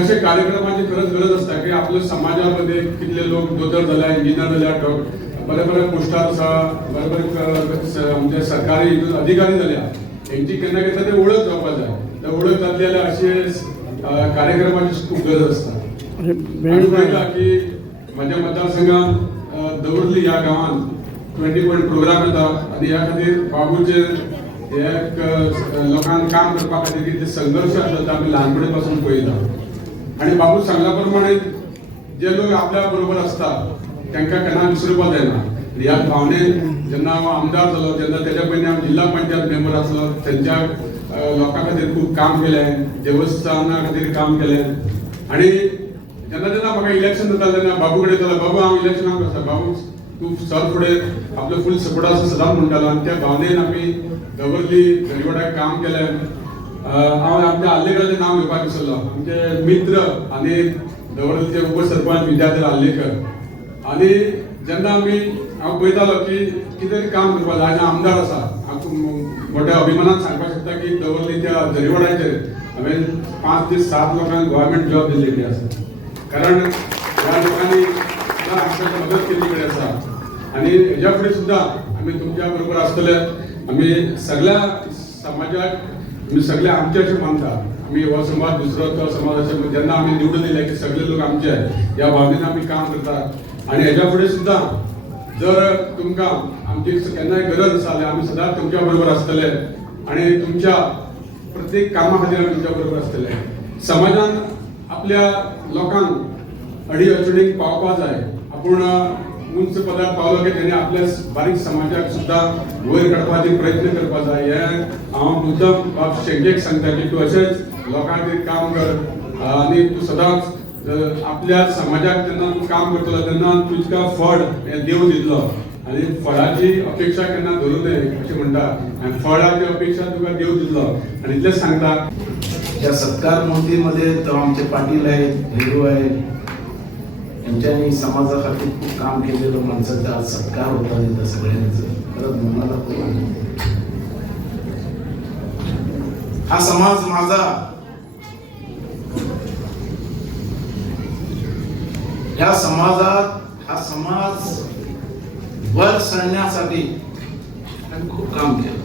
अशा कार्यक्रमाची खरंच गरज असता की आपल्या समाजामध्ये कितले लोक दोतर झाल्या, इंजिनियर झाल्या, बऱ्या पोस्टार आसा, बऱ्या म्हणजे सरकारी अधिकारी झाल्या, यांची केन्ना केन्ना ते ओळख जावपाक जाय. त्या ओळख जातली जाल्यार अशे कार्यक्रमाची खूप गरज असता. पळयला की माझ्या मतदारसंघात दवर्ली ह्या गावात 20 पॉइंट प्रोग्राम येता आणि ह्या खातीर बाबूचे एक लोकांक काम करपा खातीर कितें संघर्ष आसता तो आमी ल्हानपणी पासून पळयता. आणि बाबू सांगल्या प्रमाणे जे लोक आपल्या बरोबर असता तांकां केन्ना विसरपाक जायना. ह्या भावनेन जेन्ना हांव आमदार जालो तेन्ना तेच्या पयलीं हांव जिल्हा पंचायत मेंबर आसलो, थंयच्या लोकां खातीर खूब काम केलें, देवस्थाना खातीर काम केलें. आणि जेन्ना जेन्ना म्हाका इलेक्शन जाता तेन्ना बाबू कडेन येतालो, बाबू हांव इलेक्शनाक वचता, बाबू तूं सर फुडें आपलो फूल सपोर्ट आसा सदांच म्हणटालो. आनी त्या भावनेन आमी दवर्ली दर्यावाड्याक काम केलें. हांव आमच्या आल्लेकराचें नांव घेवपाक विसरलो. आमचे मित्र आनी दवर्लीचे उपसरपंच विद्याधर आल्लेकर. आनी जेन्ना हांव पळयतालो की कितें काम करपाक जाय, आनी आमदार आसा, हांव मोठ्या अभिमानान सांगपाक शकता की दवर्लीच्या दर्यावाड्याचेर हांवें 5 ते 7 लोकांक गव्हर्मेंट जॉब दिल्ले आसा. कारण ह्या लोकांनी आमकां मदत केल्ली आसा. आनी हेज्या फुडें सुद्दां आमी तुमच्या बरोबर आसतले. आमी सगळ्या समाजाक आमी सगळे आमचे अशें मानता. आमी हो समाज दुसरो तो समाज अशें जेन्ना आमी निवडून दिले की सगळे लोक आमचे ह्या भावनेन आमी काम करतात. आनी हेज्या फुडें सुद्दां जर तुमकां आमची केन्नाय गरज आसा जाल्यार आमी सदांच तुमच्या बरोबर आसतले. आनी तुमच्या प्रत्येक कामा खातीर आमी तुमच्या बरोबर आसतले. समाजान आपल्या लोकांक अडी अडचणीक पावपाक जाय. आपूण उंच पदार पावलो की तेणी आपल्या बारीक समाजाक सुद्दां वयर काडपाचे प्रयत्न करपाक जाय. हें हांव मुद्दम बाब शेंकेक सांगता की तूं अशेंच लोकां खातीर काम कर आनी तूं सदांच आपल्या समाजाक जेन्ना तूं काम करतलो तेन्ना तुका फळ हें देव दितलो. आनी फळाची अपेक्षा केन्ना धरूं नये अशें म्हणटा. आनी फळाची अपेक्षा तुका देव दितलो. आनी इतलेंच सांगता. या सत्कार मोहिमेमध्ये तो आमचे पाटील आहेत, नेहरू आहेत, यांच्यानी समाजासाठी खूप काम केलेलं माणसाचा आज सत्कार होता तिथं सगळ्यांचं. खरंच मनाला खूप आनंद. हा समाज माझा, या समाजात हा समाज वर चढण्यासाठी खूप काम केलं.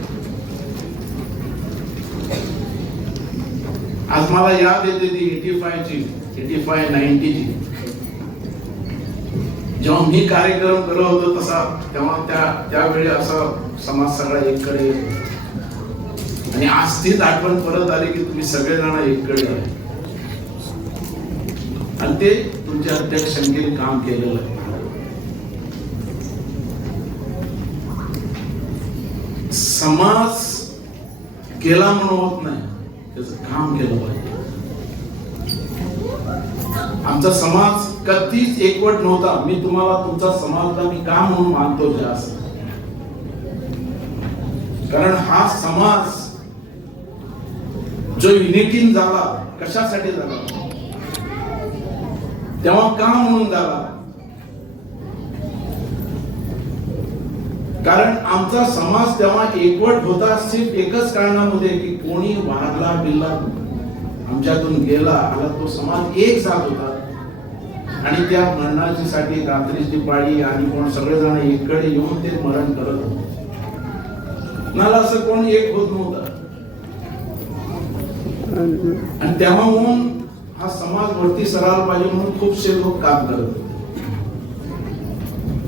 आज मला याद येते ती 85 90 ची जेव्हा मी कार्यक्रम करत होतो तसा, तेव्हा त्यावेळी असा समाज सगळा एककडे आणि आज तीच आठवण परत आली की तुम्ही सगळेजण एककडे आले. आणि ते तुमच्या अध्यक्षांनी काम केलेलं आहे. समाज केला म्हणून होत नाही, त्याचं काम केलं पाहिजे. आमचा समाज कधीच एकवट नव्हता. मी तुम्हाला तुमचा समाजला मी काम म्हणून मानतो जास्त. कारण हा समाज जो युनिटीन झाला, कशासाठी झाला, तेव्हा काम म्हणून झाला. कारण आमचा समाज तेव्हा एकवट होता सिर्फ एकच कारणामध्ये की कोणी वारला बिरला आमच्यातून गेला आला तो समाज एक जात होता. आणि त्या मरणाची साठी रात्रीची पाळी आणि कोण सगळेजण एककडे येऊन ते मरण करत होते. मला असं कोण एक होत नव्हता. आणि तेव्हाहून हा समाज वरती सरायला पाहिजे म्हणून खूपसे लोक काम करत होते.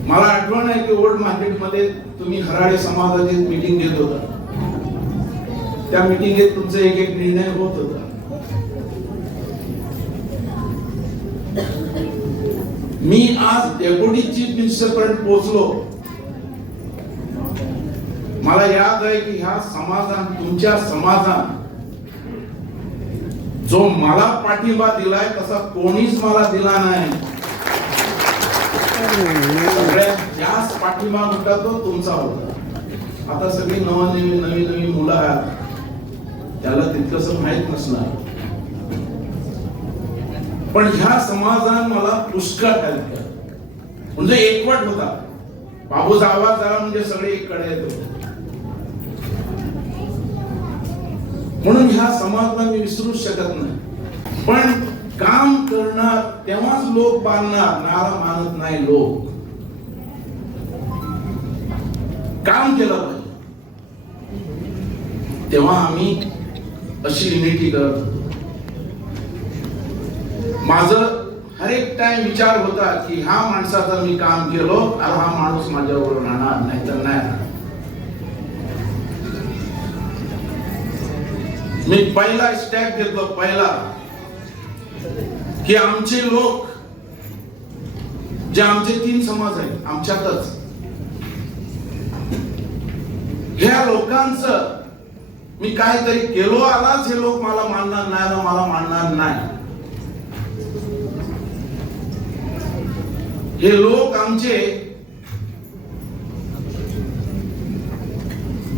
मला आठवण आहे की ओल्ड मार्केट मध्ये तुम्ही हराडे समाजाची मीटिंग घेत होता. त्या मीटिंगेत तुमचा एक एक निर्णय होत होता. मी आज डेप्युटी चीफ मिनिस्टर पर्यंत पोहोचलो. मला याद आहे की ह्या समाजात, तुमच्या समाजात जो मला पाठिंबा दिलाय तसा कोणीच मला दिला नाही. सगळ्यात जास्त पाठिंबा होता तो तुमचा होता. आता सगळी नवी मुलं आहेत, त्याला तितकंच माहित नसणार. पण ह्या समाजाने मला पुष्कळ हेल्प केलं. म्हणजे एकवट होता. बाबूचा आवाज झाला म्हणजे सगळे एककडे येत होते. म्हणून ह्या समाजाला मी विसरूच शकत नाही. पण काम करणार तेव्हाच लोक मानणार, नारा मानत नाही लोक. काम केलं पाहिजे तेव्हा आम्ही अशी युनिटी करत होतो. माझं हर एक टाइम विचार होता की हा माणसाचा मी काम केलो, हा माणूस माझ्याबरोबर राहणार, नाहीतर नाही राहणार. मी पहिला स्टेप घेतलो, पहिला की आमचे लोक जे आमचे 3 समाज आहेत आमच्यातच, ह्या लोकांचं मी काहीतरी केलो, आलाच हे लोक मला मानणार नाही, मला मानणार नाही. हे लोक आमचे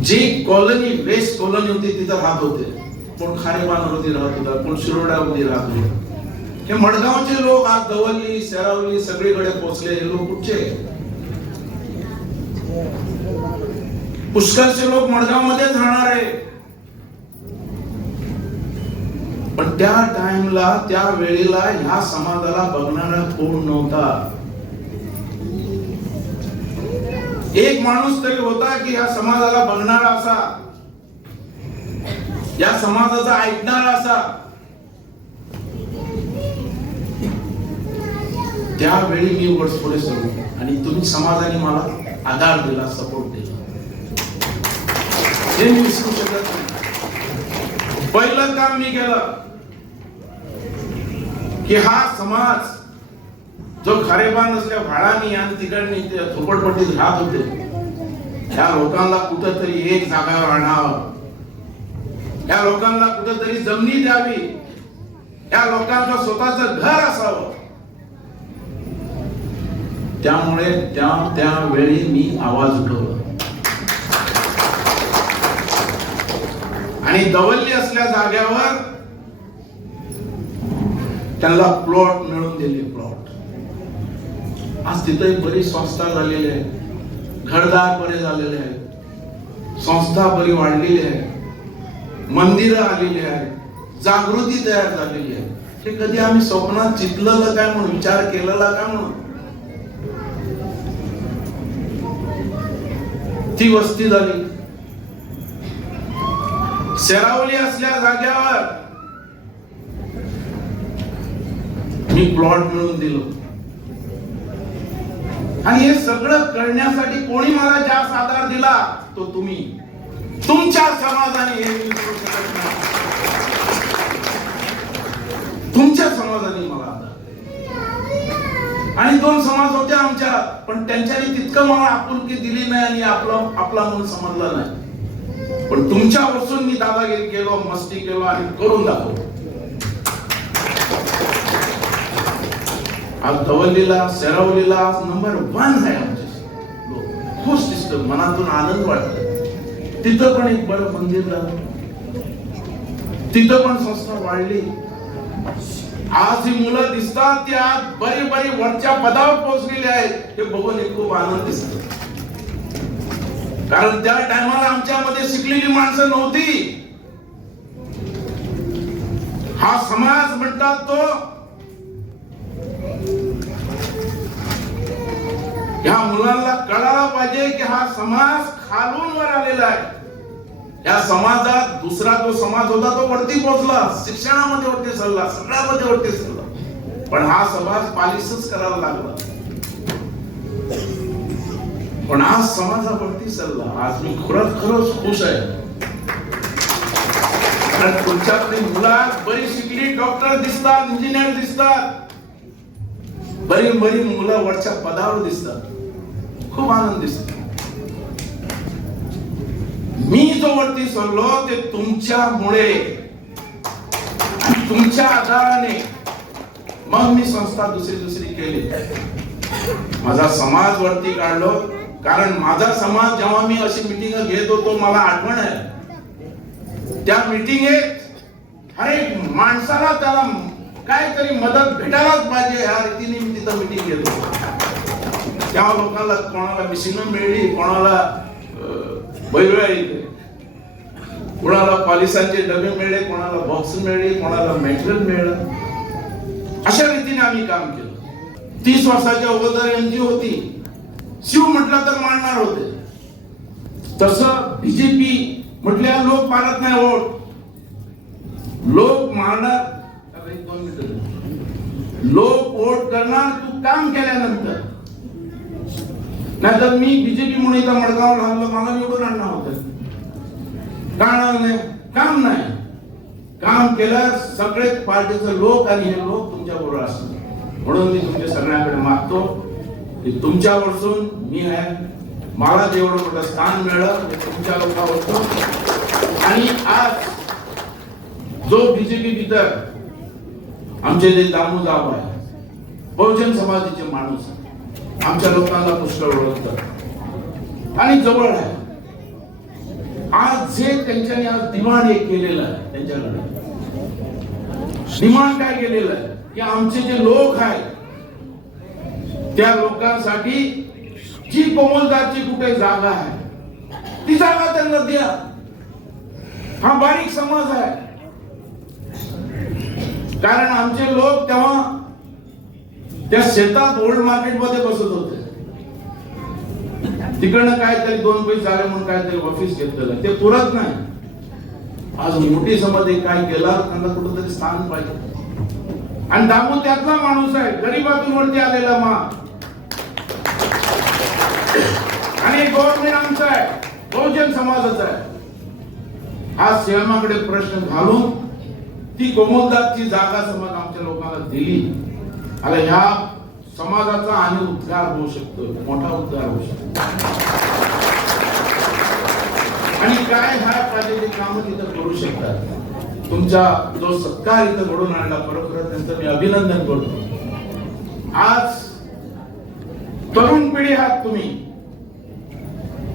जी कॉलनी, वेस्ट कॉलनी होती तिथं राहत होते. कोण खारेपानवरती राहत होता, कोण शिरोड्यावरती राहत होता. हे मडगावचे लोक आज दवल्ली, सेरावली सगळीकडे पोहोचले. हे लोक कुठचे? पुष्कळचे लोक मडगाव मध्येच राहणार आहे. पण त्या टाइमला, त्या वेळेला ह्या समाजाला बघणारा कोण नव्हता. एक माणूस तरी होता की या समाजाला बघणारा असा, या समाजाचा ऐकणारा असा. त्यावेळी मी वडसफोडे सोडलो आणि तुम्ही समाजाने मला आधार दिला, सपोर्ट दिला. हे मी विसरू शकत नाही. पहिलं काम मी केलं की हा समाज जो खारेपान असल्या भाडानी आणि तिकडनी झोपडपट्टीत राहत होते, त्या लोकांना कुठंतरी एक जागावर आणावं, या लोकांना कुठंतरी जमिनी द्यावी, या लोकांचं स्वतःचं घर असावं. त्यामुळे त्यावेळी मी आवाज उठवला आणि दवल्ली असल्या जाग्यावर त्यांना प्लॉट मिळवून दिले. प्लॉट आज तिथे बरी संस्था झालेली आहे, घरदार बरे झालेले आहेत, संस्था बरी वाढलेली आहे, मंदिरं आलेली आहेत, जागृती तयार झालेली आहे. हे कधी आम्ही स्वप्नात चितलेलं काय म्हणून, विचार केलेला काय म्हणून? ती वस्ती झाली. सेरावली असल्या जाग्यावर मी प्लॉट मिळवून दिलो. आणि हे सगळं करण्यासाठी कोणी मला जास्त आधार दिला तो तुम्ही, तुमच्या समाजाने. हे मी करू शकत नाही. तुमच्या समाजाने मला आधार. आणि 2 समाज होते आमच्या, पण त्यांच्यानी तितकं मला आपुलकी दिली नाही आणि आपला म्हणून समजला नाही. पण तुमच्या वसून मी दादागिरी केलो, मस्ती केलो आणि करून दाखवलो. आज दवल्लीला, सेरावलीला नंबर 1 आहे आमचे लोक. खुश दिसतं, मनातून आनंद वाटतो. तिथं पण एक बरं मंदिर झालं, तिथं पण संस्था वाढली. आज ही मुलं दिसतात ती आज बरी वरच्या पदावर पोहोचलेली आहेत. हे बघून एक खूप आनंद दिसतो. कारण त्या टायमाला आमच्यामध्ये शिकलेली माणसं नव्हती. हा समाज म्हणतात तो या मुलांना कळायला पाहिजे की हा समाज खालून वर आलेला आहे. या समाजात दुसरा जो समाज होता तो वरती पोहोचला, शिक्षणामध्ये वरती चालला, सगळ्यामध्ये वरती चालला. पण हा समाज पालिसच करायला लागला. पण आज समाजावरती चालला. आज मी खरंच खुश आहे. कारण तुमच्यातली मुलं बरी शिकली, डॉक्टर दिसतात, इंजिनियर दिसतात, बरी मुलं वरच्या पदावर दिसतात. खूप आनंद दिसतो. मी जो वरती चाललो ते तुमच्यामुळे, तुमच्या आधाराने. मग मी संस्था दुसरी केली, माझा समाज वरती काढलो. कारण माझा समाज जेव्हा मी अशी मीटिंग घेत होतो, मला आठवण आहे त्या मीटिंगेत हर एक माणसाला त्याला काहीतरी मदत भेटायलाच पाहिजे ह्या रीतीने मी तिथं मीटिंग घेत होतो. त्या लोकांना कोणाला मिशिन मिळली, कोणाला बैलगाडी, कोणाला पॉलिसांचे डबे मिळले, कोणाला बॉक्स मिळले, कोणाला मटेरियल मिळलं. अशा रीतीने आम्ही काम केलं. 30 वर्षाच्या अगोदर एमजी होती, शिव म्हटलं तर मानणार होते. तसं बीजेपी म्हटल्या लोक मारत नाही वोट, लोक मारणार. लोक वोट करणार तू काम केल्यानंतर. नाहीतर मी बीजेपी म्हणून इथं मडगाव राहिलो, मला निवडून आणणार होतं. कारण नाही, काम नाही. काम केलं सगळे पार्टीचे लोक आणि हे लोक तुमच्या बरोबर असतात. म्हणून मी तुमच्या सगळ्यांकडे मागतो की तुमच्यापासून मी आहे, मला जेवढं मोठं स्थान मिळालं ते तुमच्या लोकांवरतो. आणि आज जो बीजेपी भीतर आमचे जे दामू जाब आहे, बहुजन समाजाचे माणूस आमच्या लोकांना पुष्कळ ओळखतात आणि जवळ आहे. आज जे त्यांच्याने आज डिमांड एक केलेलं आहे, त्यांच्याकडे डिमांड काय केलेलं आहे की आमचे जे लोक आहेत त्या लोकांसाठी जी कोमलदारची कुठे जागा आहे ती जागा त्यांना द्या. हा बारीक समाज आहे. कारण आमचे लोक तेव्हा त्या शेतात ओल्ड मार्केट मध्ये बसत होते. तिकडनं काहीतरी 2 पैसे झाले म्हणून काहीतरी ऑफिस घेतलेलं ते पुरत नाही. आज मोठी समाज काय केला, त्यांना कुठंतरी स्थान पाहिजे. आणि दामू त्यातला माणूस आहे, गरीबातून वरती आलेला मा. आणि गव्हर्नमेंट आमचं आहे, बहुजन समाजाचा आहे. आज सीएमआकडे प्रश्न घालून ती कोमलदारची जागा समाज आमच्या लोकांना दिली. आता ह्या समाजाचा आणि उद्धार होऊ शकतो, मोठा उद्धार होऊ शकतो. आणि काय ह्या पाहिजे काम तिथं करू शकतात. तुमचा जो सत्कार इथं घडून आणला, खरोखर त्यांचं मी अभिनंदन करतो. आज तरुण पिढी आहात तुम्ही,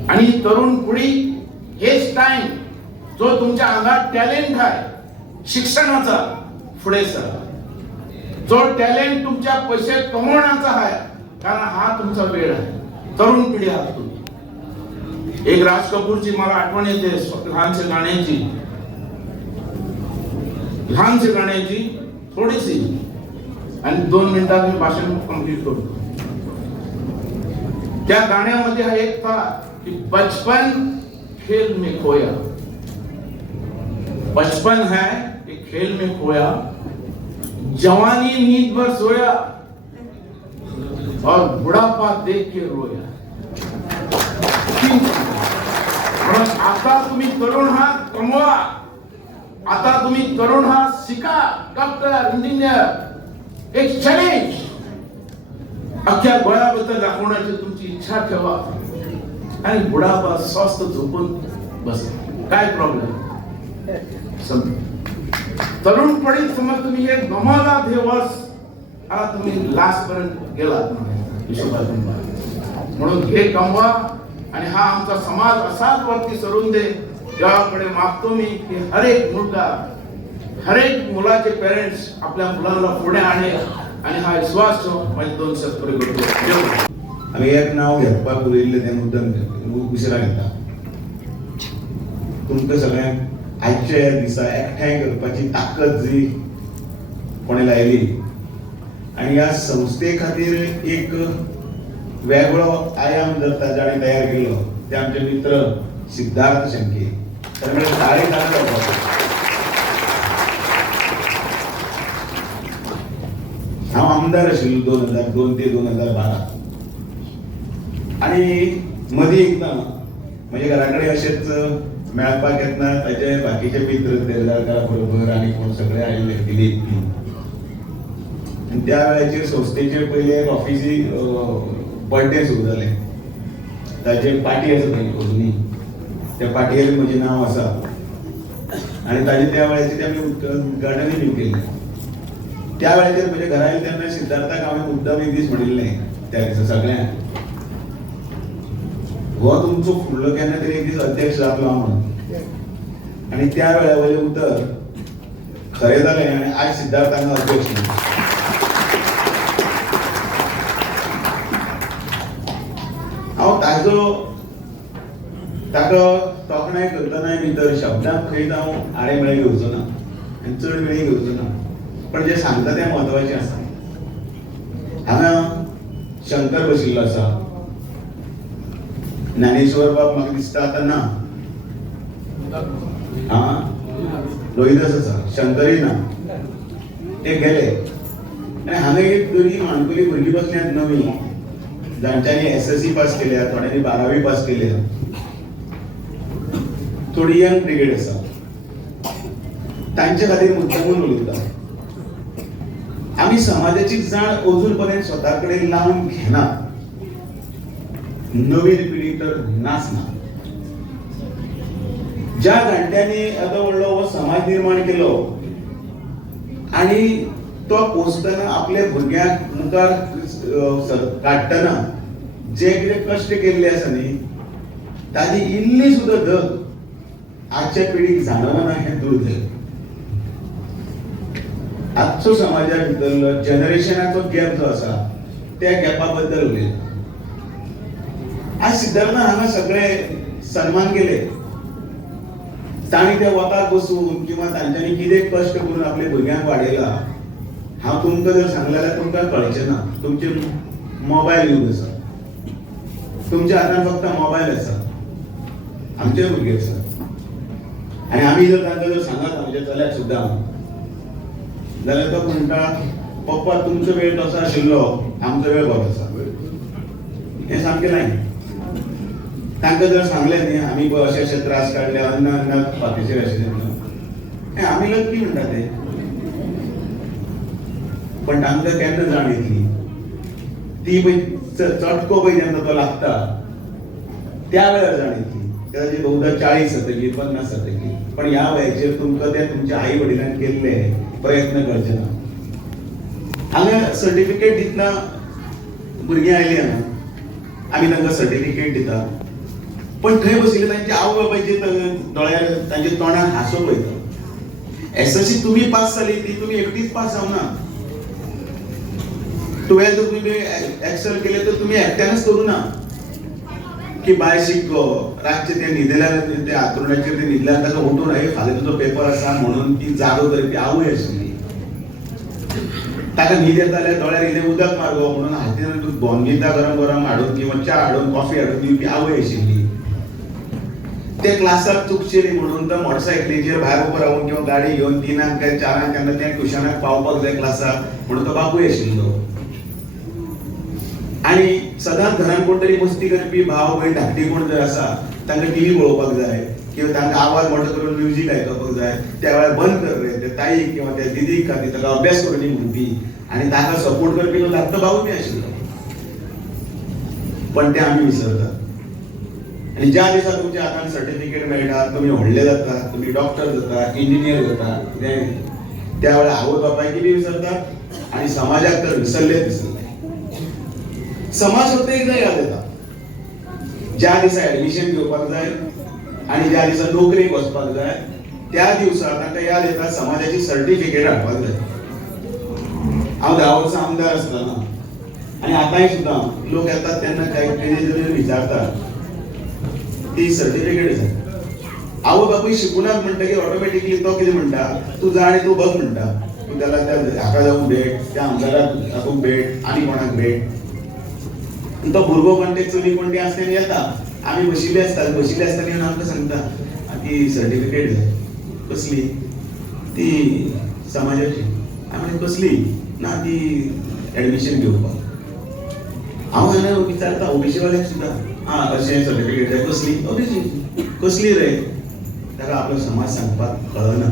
आणि तरुण पिढी हेच टाइम जो तुमच्या अंगात टॅलेंट आहे शिक्षणाचा पुढे सर, जो टॅलेंट तुमच्या पैसे कमवण्याचा आहे, कारण हा तुमचा वेळ आहे. तरुण पिढी आहात तुम्ही. एक राज कपूरची मला आठवण येते लहानशी गाण्याची थोडीशी, आणि 2 मिनिटात मी भाषण कंप्लीट करतो. त्या गाण्यामध्ये हा एक था कि बचपन खेल में खोया, बचपन है कि खेल में खोया, जवानी नींद भर सोया और बुढ़ापा देख के रोया. आता तुम्ही तरुण आहात, कमवा. आता तुम्ही तरुण आहात, शिका. डॉक्टर, इंजिनियर, एक चॅलेंज अख्ख्या गोळ्याबद्दल दाखवण्याची तुमची इच्छा ठेवा. आणि बुढापा स्वस्थ झोपून बस, काय प्रॉब्लेम. तरुणपणी समज तुम्ही हे गमावला दिवस, आता तुम्ही लास्ट पर्यंत गेलात म्हणून हे कमवा. आणि हा आमचा समाज असाच वरती सरून दे. देवाकडे मागतो मी की हर एक मुलाचे पेरेंट्स आपल्या मुलांना पुढे आणे, आणि हा विश्वास ठेव. माझे 2 शब्द पुढे करतो. आम्ही एक नाव घेतपा पुरयल्ले ते मुद्दम विसरा घेता. तुमकां सगळ्यांक आजच्या ह्या दिसा एकठांय करपाची ताकद जी कोणी लायली, आणि ह्या संस्थे खातीर एक वेगळो आयाम जर ताणें तयार केलो, ते आमचे मित्र सिद्धार्थ शंके. त्यामुळे तारीख हांव आमदार आशिल्लो 2002 ते 2012. आणि मदीं एकदां म्हज्या घरा कडेन अशेंच मेळपाक येतना ताचे बाकीचे मित्र तेलदारकारा बरोबर आनी कोण सगळे आयिल्ले दिलीप बी. आनी त्या वेळाचेर संस्थेचे पयले एक ऑफिसी बर्थडे सुरू जाले. ताचे पाटी आसा थंय अजुनी, त्या पाटयेर म्हजें नांव आसा. आनी ताजे त्या वेळाचेर आमी उद्घाटनूय बी केल्लें. त्या वेळाचेर म्हज्या घरा येयले तेन्ना सिद्धार्थाक हांवें मुद्दाम एक दीस म्हणिल्लें त्या दिसा सगळ्यांक, हो तुमचो फुडलो केन्ना तरी एक दीस अध्यक्ष जातलो म्हणून. आनी त्या वेळा वयलें उतर खरें जालें, आनी आज सिद्धार्थांक अध्यक्ष. हांव ताका तोखणाय करतना भितर शब्दांत खंयच हांव आडे मेळे घेवचो ना, आनी चड वेळी घेवचो ना. पण जे सांगता ते महत्वाचे आसा. हांगा शंकर बशिल्लो आसा. ज्ञानेश्वर बाब म्हाका दिसता आतां ना. रोहिदास आसा, शंकरय ना, ते गेले. आनी हांगा एक बरी माणकुली भुरगीं बसल्यात नवी, जांच्यांनी SSC पास केल्या, थोड्यांनी 12वी पास केल्या, थोडी यंग ब्रिगेड आसा. तांचे खातीर मुद्दामून उलयता. आमी समाजाची जाण अजून पर्यंत स्वता कडेन लावन घेनात. नवीन पिढी तर नाच ना. ज्या जाणट्यांनी आता व्हडलो हो समाज निर्माण केलो आणि तो पोसतना आपल्या भुरग्यांक मुखार काडटना जे कितें कश्ट केल्ले आसा न्ही, ताजी इल्ली सुद्दां धग आजच्या पिढीक जाणवना हें दुर्दैव. आजचो समाजा भितरलो जनरेशनाचो गॅप जो आसा त्या गॅपा बद्दल उलयता. आज सिद्धार्थ हांगा सगळे सन्मान केले. तांणी त्या वताक बसून किंवा तांच्यांनी कितें कश्ट करून आपल्या भुरग्यांक वाडयला, हांव तुमकां जर सांगलें जाल्यार तुमकां कळचें ना. तुमचे मोबायल यूज आसा, तुमच्या हातान फक्त मोबायल आसा. आमचे भुरगे आसा आनी आमी जर तांकां जर सांगत आमच्या चल्याक सुद्दां जाल्यार तो म्हणटा पप्पा तुमचो वेळ तसो आशिल्लो, आमचो वेळ बरो आसा. हें सामकें नाही. तांकां जर सांगलें न्ही आमी अशे अशे त्रास काडले, अन्न फाटीचेर आशिल्ले, हें आमी लक्की म्हणटा ते. पण तांकां केन्ना जाण येतली ती पळय चटको पळय जेन्ना तो लागता त्या वेळार जाण येतली. ताची बहुधा 40 जातकीर 50 जातकीर. पण ह्या वयाचेर तुमकां ते तुमच्या आई वडिलांनी केल्ले प्रयत्न करचे ना. हांगा सर्टिफिकेट दितना भुरगीं आयलीं हांगा, आमी तांकां सर्टिफिकेट दिता. पण थंय बशिल्ले तांचे आवय बापायचे दोळ्यार तांच्या तोंडार हांसो पळयता. SSC तुमी पास जाली ती तुमी एकटीच पास जावना. 12th तुमी एक्सेल केले तर तुमी एकट्यानच करू ना की बाय शिक गो रातचे ते न्हिदल्यार ते हातरुणाचेर ते न्हिदल्यार ताका उठून फाल्यां तुजो पेपर आसा म्हणून ती जागो करपी आवय आशिल्ली. ताका न्हीद येता जाल्यार दोळ्यार इल्लें उदक मारगो म्हणून हातीन बोनविटा गरम गरम हाडून किंवा च्या हाडून कॉफी हाडून दिवपी आवय आशिल्ली. ते क्लासाक चुकचेली म्हणून तो मोटरसायकलीचेर भायर उबो रावून किंवा गाडी घेवन 3 काय 4 केन्ना त्या ट्युशनाक पावपाक जाय क्लासाक म्हणून तो बापूय आशिल्लो. आणि सदांच घरान कोण तरी मस्ती करपी भाव भयण धाकटी कोण जर आसा तांकां टीव्ही पळोवपाक जाय किंवा तांकां आवाज मोठो करून म्युजीक आयकपाक जाय. त्या वेळार बंद कर रे ते ताईक किंवा त्या दिदीक खातीर ताका अभ्यास करूनी म्हणपी आनी ताका सपोर्ट करपी तो धाकटो भावूय आशिल्लो. पण ते आमी विसरतात. आणि ज्या दिसा तुमच्या हातान सर्टिफिकेट मेळटा, तुम्ही व्हडले जाता, तुम्ही डॉक्टर जाता, इंजिनियर जाता, त्या वेळार आवय बापायकी बी विसरतात आणि समाजाक तर विसरले. समाज फक्त एकदा याद येता ज्या दिसा ऍडमिशन घेवपाक जाय आणि ज्या दिसा नोकरेक वचपाक जाय त्या दिवसा तांकां याद येता समाजाची सर्टिफिकेट हाडपाक जाय. हांव 10 वर्सां आमदार आसतना आनी आतांय सुद्दां लोक येतात तेन्ना काही विचारतात ती सर्टिफिकेट आसा. आवय बापूय शिकुनात म्हणटकीर ऑटोमॅटिकली तो कितें म्हणटा तूं जा आनी तूं बघ म्हणटा. तूं त्याला त्या हाका जावून भेट, त्या आमदाराक हातूंक भेट, आनी कोणाक भेट. तो भुरगो कोण ते चली कोण ती आसतना येता. आमी बशिल्ले आसतना आमकां सांगता ती सर्टिफिकेट जाय. कसली? ती समाजाची. आमी कसली? ना ती ऍडमिशन घेवपाक. हांव हांगा विचारता ओबीसी वाल्याक सुद्दां अशें सर्टिफिकेट जाय. कसली? ओबीसी. कसली रे? ताका आपलो समाज सांगपाक कळना.